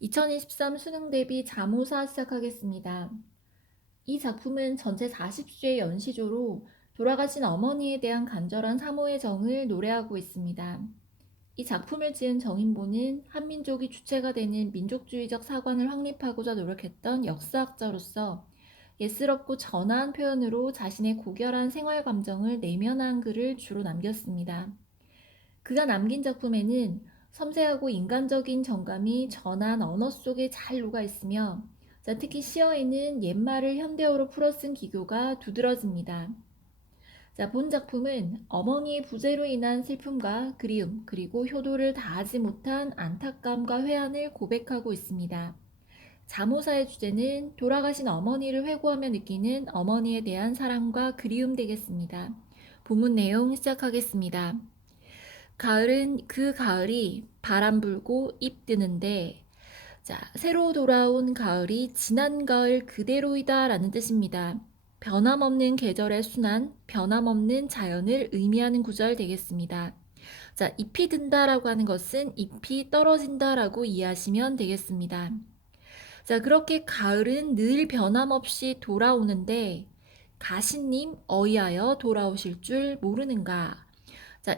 2023 수능 대비 잠오사 시작하겠습니다. 이 작품은 전체 40수의 연시조로 돌아가신 어머니에 대한 간절한 사모의 정을 노래하고 있습니다. 이 작품을 지은 정인보는 한민족이 주체가 되는 민족주의적 사관을 확립하고자 노력했던 역사학자로서 예스럽고 전화한 표현으로 자신의 고결한 생활 감정을 내면한 글을 주로 남겼습니다. 그가 남긴 작품에는 섬세하고 인간적인 정감이 전한 언어 속에 잘 녹아 있으며 특히 시어에는 옛말을 현대어로 풀어 쓴 기교가 두드러집니다. 본 작품은 어머니의 부재로 인한 슬픔과 그리움, 그리고 효도를 다하지 못한 안타까움과 회한을 고백하고 있습니다. 잠오사의 주제는 돌아가신 어머니를 회고하며 느끼는 어머니에 대한 사랑과 그리움 되겠습니다. 본문 내용 시작하겠습니다. 가을은 그 가을이 바람 불고 잎 드는데, 새로 돌아온 가을이 지난 가을 그대로이다 라는 뜻입니다. 변함없는 계절의 순환, 변함없는 자연을 의미하는 구절 되겠습니다. 잎이 든다라고 하는 것은 잎이 떨어진다라고 이해하시면 되겠습니다. 그렇게 가을은 늘 변함없이 돌아오는데 가시님 어이하여 돌아오실 줄 모르는가?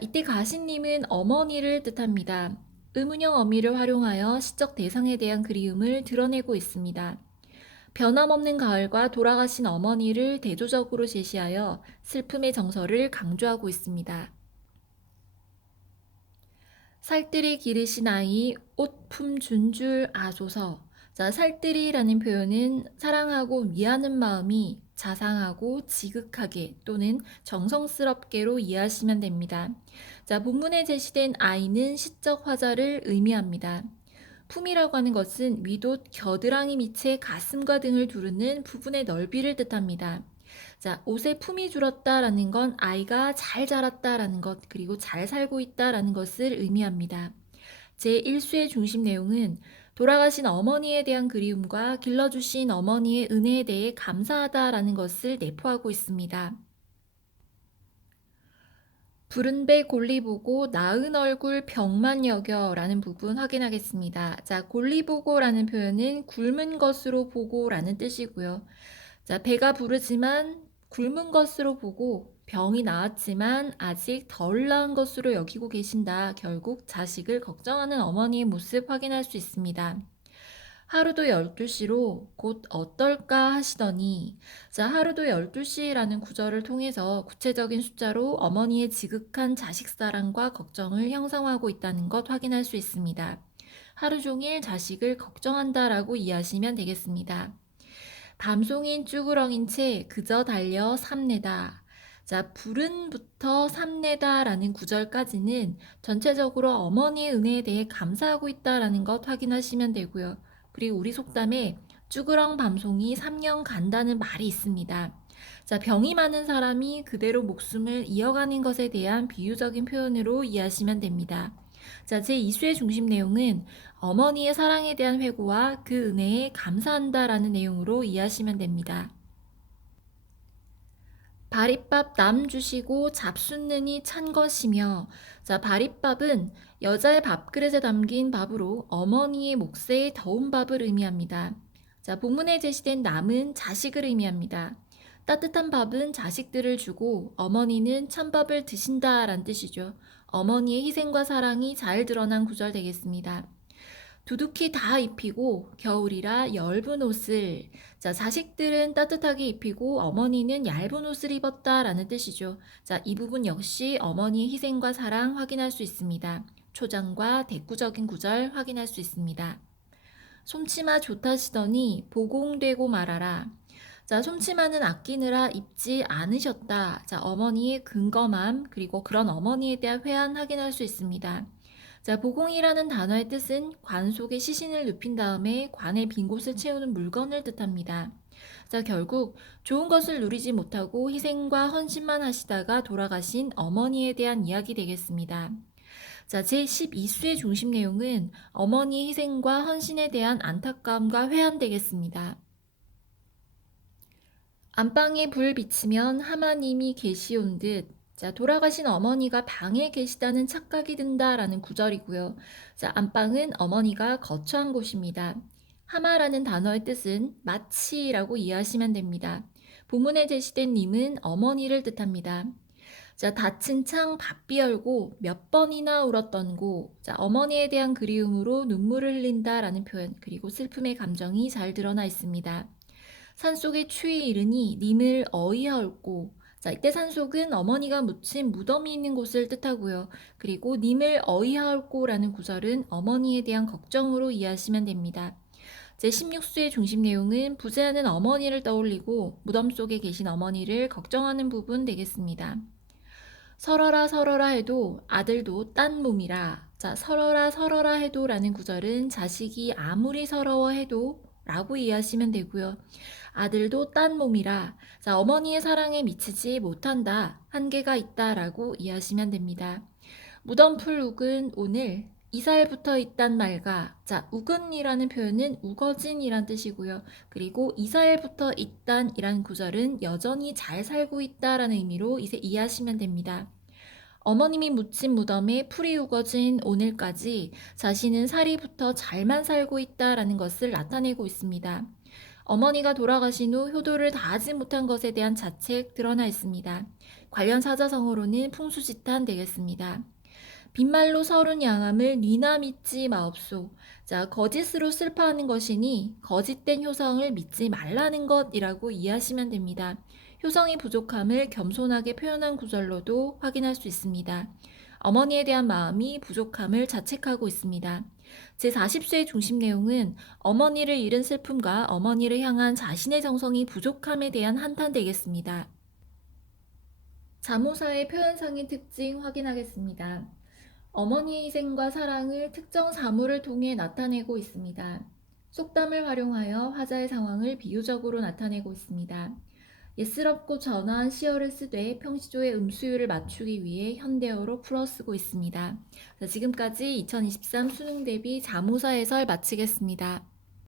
이때 가시님은 어머니를 뜻합니다. 의문형 어미를 활용하여 시적 대상에 대한 그리움을 드러내고 있습니다. 변함없는 가을과 돌아가신 어머니를 대조적으로 제시하여 슬픔의 정서를 강조하고 있습니다. 살뜰히 기르신 아이 옷 품 준 줄 아소서. 살뜰히라는 표현은 사랑하고 위하는 마음이 자상하고 지극하게 또는 정성스럽게로 이해하시면 됩니다. 본문에 제시된 아이는 시적 화자를 의미합니다. 품이라고 하는 것은 위도 겨드랑이 밑에 가슴과 등을 두르는 부분의 넓이를 뜻합니다. 옷에 품이 줄었다라는 건 아이가 잘 자랐다라는 것, 그리고 잘 살고 있다라는 것을 의미합니다. 제1수의 중심 내용은 돌아가신 어머니에 대한 그리움과 길러주신 어머니의 은혜에 대해 감사하다라는 것을 내포하고 있습니다. 부른 배 골리 보고 나은 얼굴 병만 여겨 라는 부분 확인하겠습니다. 골리 보고라는 표현은 굶은 것으로 보고라는 뜻이고요. 배가 부르지만 굶은 것으로 보고 병이 나았지만 아직 덜 나은 것으로 여기고 계신다. 결국 자식을 걱정하는 어머니의 모습 확인할 수 있습니다. 하루도 12시로 곧 어떨까 하시더니 하루도 12시라는 구절을 통해서 구체적인 숫자로 어머니의 지극한 자식 사랑과 걱정을 형성하고 있다는 것 확인할 수 있습니다. 하루 종일 자식을 걱정한다라고 이해하시면 되겠습니다. 밤송인 쭈구렁인 채 그저 달려 삼내다. 불은부터 삼내다라는 구절까지는 전체적으로 어머니의 은혜에 대해 감사하고 있다라는 것 확인하시면 되고요. 그리고 우리 속담에 쭈그렁 밤송이 3년 간다는 말이 있습니다. 병이 많은 사람이 그대로 목숨을 이어가는 것에 대한 비유적인 표현으로 이해하시면 됩니다. 제2수의 중심 내용은 어머니의 사랑에 대한 회고와 그 은혜에 감사한다라는 내용으로 이해하시면 됩니다. 바리밥 남 주시고 잡숫느니 찬 것이며, 바리밥은 여자의 밥그릇에 담긴 밥으로 어머니의 몫에 더운 밥을 의미합니다. 본문에 제시된 남은 자식을 의미합니다. 따뜻한 밥은 자식들을 주고 어머니는 찬밥을 드신다라는 뜻이죠. 어머니의 희생과 사랑이 잘 드러난 구절 되겠습니다. 두둑히 다 입히고 겨울이라 엷은 옷을, 자식들은 따뜻하게 입히고 어머니는 얇은 옷을 입었다라는 뜻이죠. 이 부분 역시 어머니의 희생과 사랑 확인할 수 있습니다. 초장과 대꾸적인 구절 확인할 수 있습니다. 솜치마 좋다시더니 보공되고 말아라. 솜치마는 아끼느라 입지 않으셨다. 어머니의 근검함, 그리고 그런 어머니에 대한 회한 확인할 수 있습니다. 보공이라는 단어의 뜻은 관 속에 시신을 눕힌 다음에 관의 빈 곳을 채우는 물건을 뜻합니다. 결국 좋은 것을 누리지 못하고 희생과 헌신만 하시다가 돌아가신 어머니에 대한 이야기 되겠습니다. 제12수의 중심 내용은 어머니의 희생과 헌신에 대한 안타까움과 회한 되겠습니다. 안방에 불 비치면 하마님이 계시온 듯, 자, 돌아가신 어머니가 방에 계시다는 착각이 든다라는 구절이고요. 자, 안방은 어머니가 거처한 곳입니다. 하마라는 단어의 뜻은 마치라고 이해하시면 됩니다. 본문에 제시된 님은 어머니를 뜻합니다. 자, 닫힌 창 바삐 열고 몇 번이나 울었던 고. 자, 어머니에 대한 그리움으로 눈물을 흘린다라는 표현, 그리고 슬픔의 감정이 잘 드러나 있습니다. 산속에 추위 이르니 님을 어이하올고. 자, 이때 산속은 어머니가 묻힌 무덤이 있는 곳을 뜻하고요. 그리고 님을 어이하올고라는 구절은 어머니에 대한 걱정으로 이해하시면 됩니다. 제16수의 중심 내용은 부재하는 어머니를 떠올리고 무덤 속에 계신 어머니를 걱정하는 부분 되겠습니다. 설어라 설어라 해도 아들도 딴 몸이라. 자, 설어라 설어라 해도 라는 구절은 자식이 아무리 서러워해도 라고 이해하시면 되고요. 아들도 딴 몸이라. 자, 어머니의 사랑에 미치지 못한다. 한계가 있다 라고 이해하시면 됩니다. 무덤풀 욱은 오늘 이사엘부터 있단 말과. 자, 욱은이라는 표현은 우거진이란 뜻이고요. 그리고 이사엘부터 있단이란 구절은 여전히 잘 살고 있다라는 의미로 이제 이해하시면 됩니다. 어머님이 묻힌 무덤에 풀이 우거진 오늘까지 자신은 살이부터 잘만 살고 있다라는 것을 나타내고 있습니다. 어머니가 돌아가신 후 효도를 다하지 못한 것에 대한 자책 드러나 있습니다. 관련 사자성어로는 풍수지탄 되겠습니다. 빈말로 서른 양함을 니나 믿지 마옵소. 자, 거짓으로 슬퍼하는 것이니 거짓된 효성을 믿지 말라는 것이라고 이해하시면 됩니다. 효성이 부족함을 겸손하게 표현한 구절로도 확인할 수 있습니다. 어머니에 대한 마음이 부족함을 자책하고 있습니다. 제40쇄의 중심 내용은 어머니를 잃은 슬픔과 어머니를 향한 자신의 정성이 부족함에 대한 한탄 되겠습니다. 자모사의 표현상의 특징 확인하겠습니다. 어머니의 희생과 사랑을 특정 사물을 통해 나타내고 있습니다. 속담을 활용하여 화자의 상황을 비유적으로 나타내고 있습니다. 예스럽고 전화한 시어를 쓰되 평시조의 음수율을 맞추기 위해 현대어로 풀어쓰고 있습니다. 지금까지 2023 수능 대비 자모사 해설 마치겠습니다.